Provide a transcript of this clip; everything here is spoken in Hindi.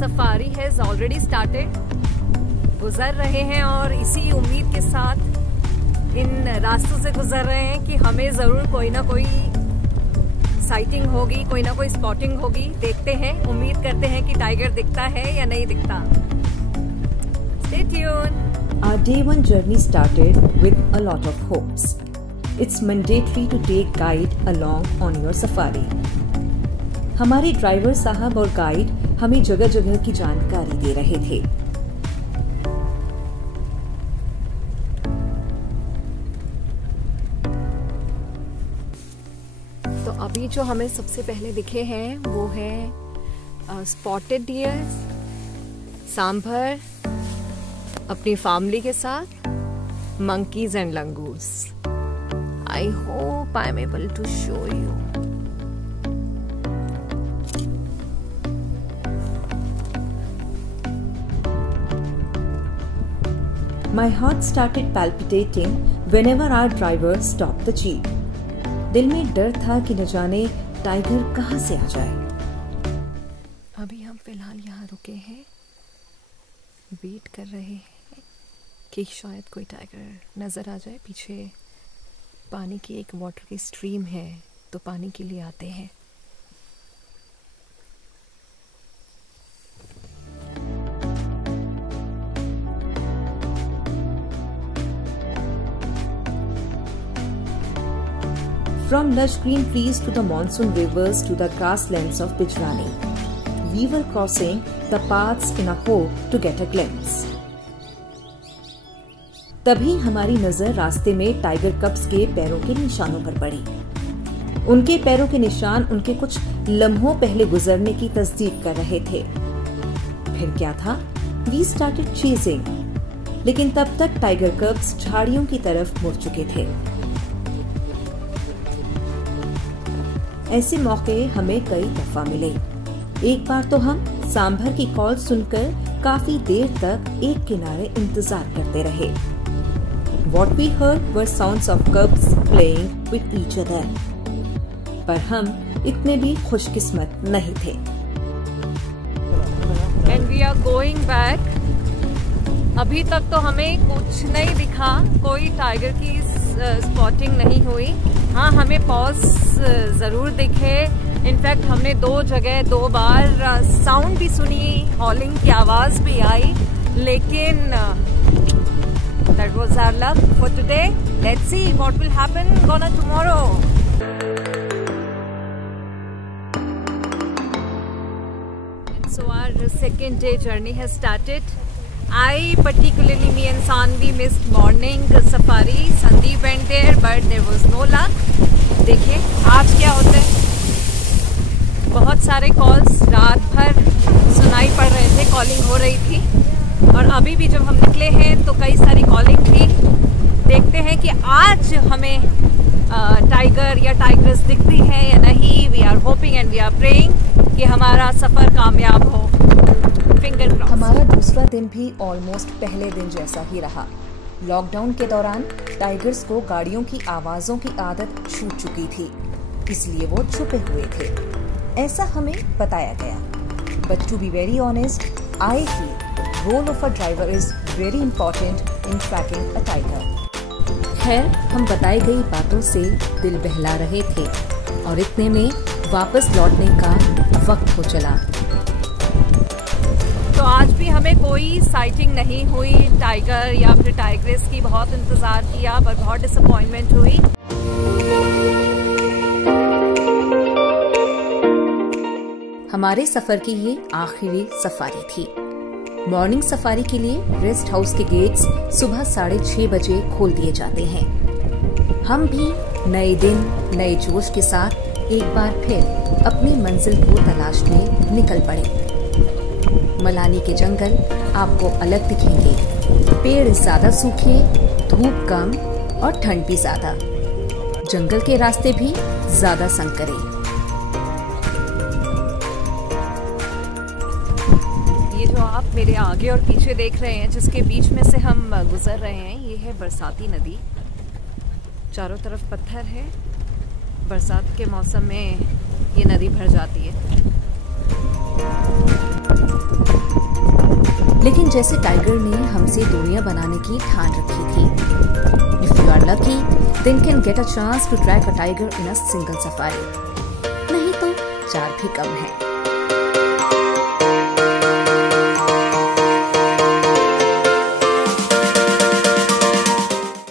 Safari has already started. गुजर रहे हैं और इसी उम्मीद के साथ इन रास्तों से गुजर रहे हैं कि हमें जरूर कोई ना कोई साइटिंग होगी, कोई ना कोई स्पॉटिंग होगी। देखते हैं, उम्मीद करते हैं कि टाइगर दिखता है या नहीं दिखता। Stay tuned. Our day one journey started with a lot of hopes. It's mandatory to take guide along on your safari. हमारे ड्राइवर साहब और गाइड हमें जगह जगह की जानकारी दे रहे थे। तो अभी जो हमें सबसे पहले दिखे हैं वो है स्पॉटेड डियर, सांभर अपनी फैमिली के साथ, monkeys and langurs. I hope I'm able to show you. My heart started palpitating whenever our driver stopped the jeep. दिल में डर था कि न जाने टाइगर कहाँ से आ जाए। अभी हम फिलहाल यहाँ रुके हैं, वेट कर रहे हैं कि शायद कोई टाइगर नज़र आ जाए। पीछे पानी की एक वाटर की स्ट्रीम है, तो पानी के लिए आते हैं। From lush green trees to the monsoon rivers to the grasslands of Bijrani, we were crossing the paths in a hope to get a glimpse. तभी हमारी नजर रास्ते में टाइगर कब्स के पैरों के निशानों पर पड़ी। उनके पैरों के निशान उनके कुछ लम्हों पहले गुजरने की तस्दीक कर रहे थे। फिर क्या था? We started chasing, लेकिन तब तक टाइगर कब्स झाड़ियों की तरफ मुड़ चुके थे। ऐसे मौके हमें कई दफा मिले। एक बार तो हम सांभर की कॉल सुनकर काफी देर तक एक किनारे इंतजार करते रहे। What we heard were sounds of cubs playing with each other. पर हम इतने भी खुशकिस्मत नहीं थे। And we are going back. अभी तक तो हमें कुछ नहीं दिखा, कोई टाइगर की स्पॉटिंग नहीं हुई। हाँ, हमें पॉज जरूर दिखे। इनफैक्ट हमने 2 जगह 2 बार साउंड भी सुनी, हॉलिंग की आवाज भी आई, लेकिन that was our luck for today. Let's see what will happen tomorrow. And so our second day journey has started. Particularly me and Sanvi missed morning safari. Sandeep went there but there was no luck. देखिए आज क्या होता है। बहुत सारे कॉल्स रात भर सुनाई पड़ रहे थे, कॉलिंग हो रही थी, और अभी भी जब हम निकले हैं तो कई सारी कॉलिंग थी। देखते हैं कि आज हमें टाइगर या टाइगर्स दिखती है या नहीं। We are hoping and we are praying कि हमारा सफर कामयाब हो। Finger cross. हमारा दूसरा दिन भी ऑलमोस्ट पहले दिन जैसा ही रहा। लॉकडाउन के दौरान टाइगर्स को गाड़ियों की आवाजों की आदत छूट चुकी थी, इसलिए वो छुपे हुए थे, ऐसा हमें बताया गया। But to be very honest, I feel role of a driver is very important in tracking a tiger. खैर, हम बताई गई बातों से दिल बहला रहे थे और इतने में वापस लौटने का वक्त हो चला। तो आज भी हमें कोई साइटिंग नहीं हुई टाइगर या फिर टाइग्रेस की। बहुत इंतजार किया पर बहुत डिसअपॉइंटमेंट हुई। हमारे सफर की ये आखिरी सफारी थी। मॉर्निंग सफारी के लिए रेस्ट हाउस के गेट्स सुबह 6:30 बजे खोल दिए जाते हैं। हम भी नए दिन नए जोश के साथ एक बार फिर अपनी मंजिल को तलाशने निकल पड़े। मलानी के जंगल आपको अलग दिखेंगे। पेड़ ज्यादा सूखे, धूप कम और ठंड भी ज्यादा। जंगल के रास्ते भी ज्यादा संकरे। ये जो आप मेरे आगे और पीछे देख रहे हैं, जिसके बीच में से हम गुजर रहे हैं, ये है बरसाती नदी। चारों तरफ पत्थर है। बरसात के मौसम में ये नदी भर जाती है। लेकिन जैसे टाइगर ने हमसे दूरियां बनाने की ठान रखी थी, if you are lucky then can get a chance to track a tiger in a single safari, नहीं तो 4 भी कम है।